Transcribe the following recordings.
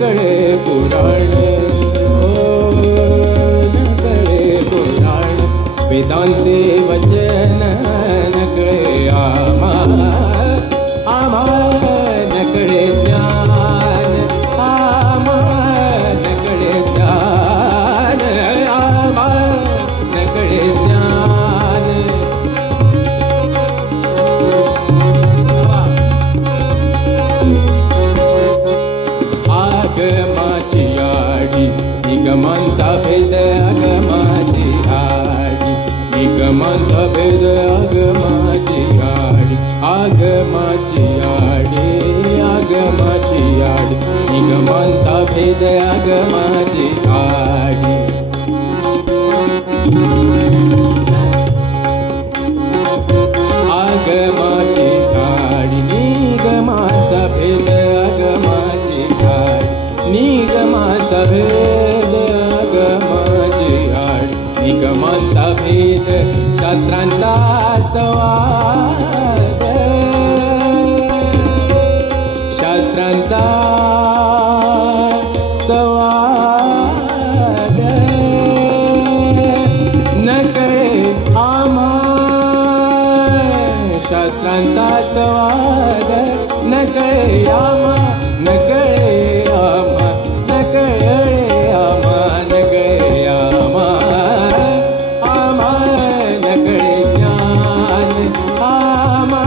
कळे पुराण, न कळे पुराण वेदांचे वचन, न कळे आम्हा न कळे ज्ञान, आम्हा न कळे ज्ञान, आम्हा न कळे ज्ञान. आगमाची आडी निगमांचा भेद, आगमाची आडी निगमांचा भेद, आगमाची आडी, आगमाची आडी, आगमाची आडी निगमांचा भेद, आगमाची आडी. आगमाची आडी निगमांचा भेद, आगमाची आडी निगमांचा भेद, आगमाची आडी निगमांचा भेद. शास्त्रांचा संवाद, शास्त्रांचा संवाद, न कळे आम्हा शास्त्रांचा संवाद, न कळे आम्हा, न कळे आम्हा, न कळे आम्हा, न कळे आम्हा, आम्हा न कळे ज्ञान, आम्हा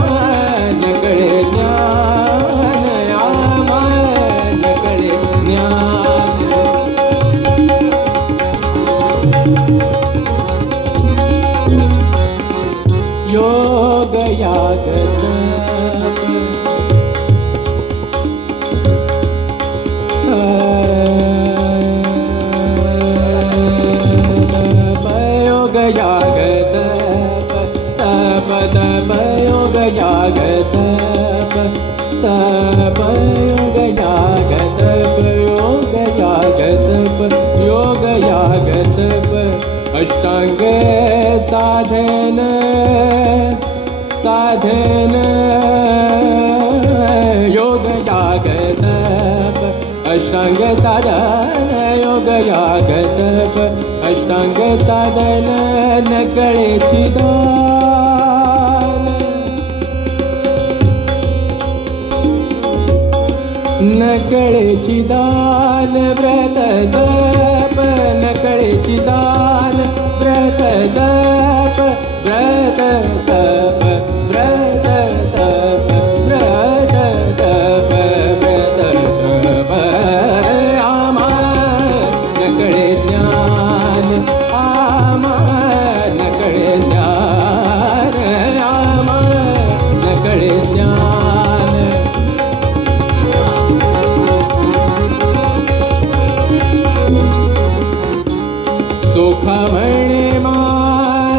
न कळे ज्ञान, आम्हा न कळे ज्ञान. योग याग तप, योग याग तप, तप तप योग याग तप, तप योग याग तप, योग याग तप, योग याग तप. अष्टांग साधन, साधन योग याग तप, अष्टांग साधन योग याग तप, अष्टांग साधन. न कळे चिदान, न कळे चिदान व्रत तप, न कळे चिदान व्रत तप, व्रत तप, व्रत तप, व्रत तप, व्रत तप. आम्हा न कळे ज्ञान, आम्हा न कळे ज्ञान, आम्हा न कळे ज्ञान. चोखा म्हणे मान,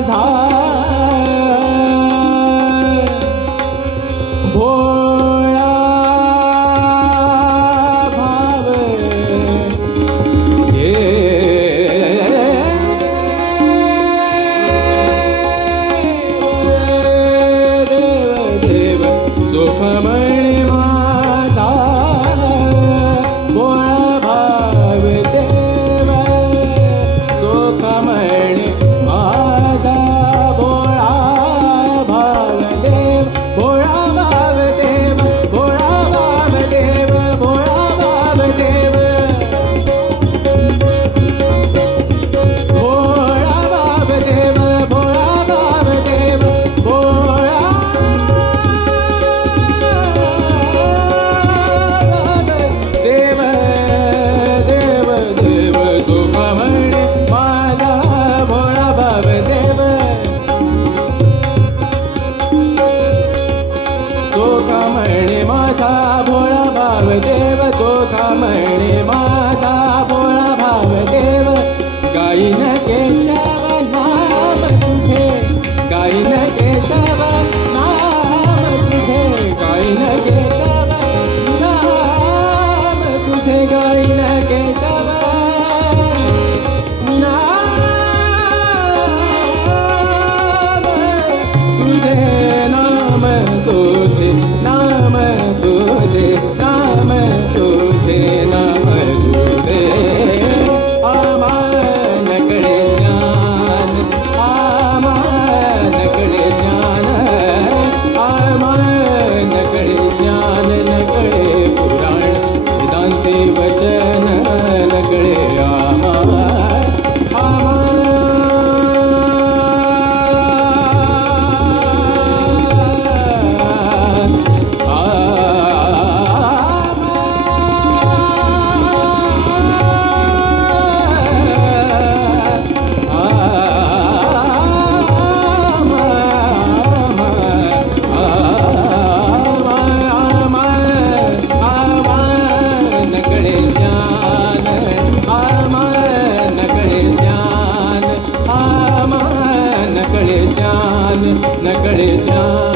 नकळे ज्ञान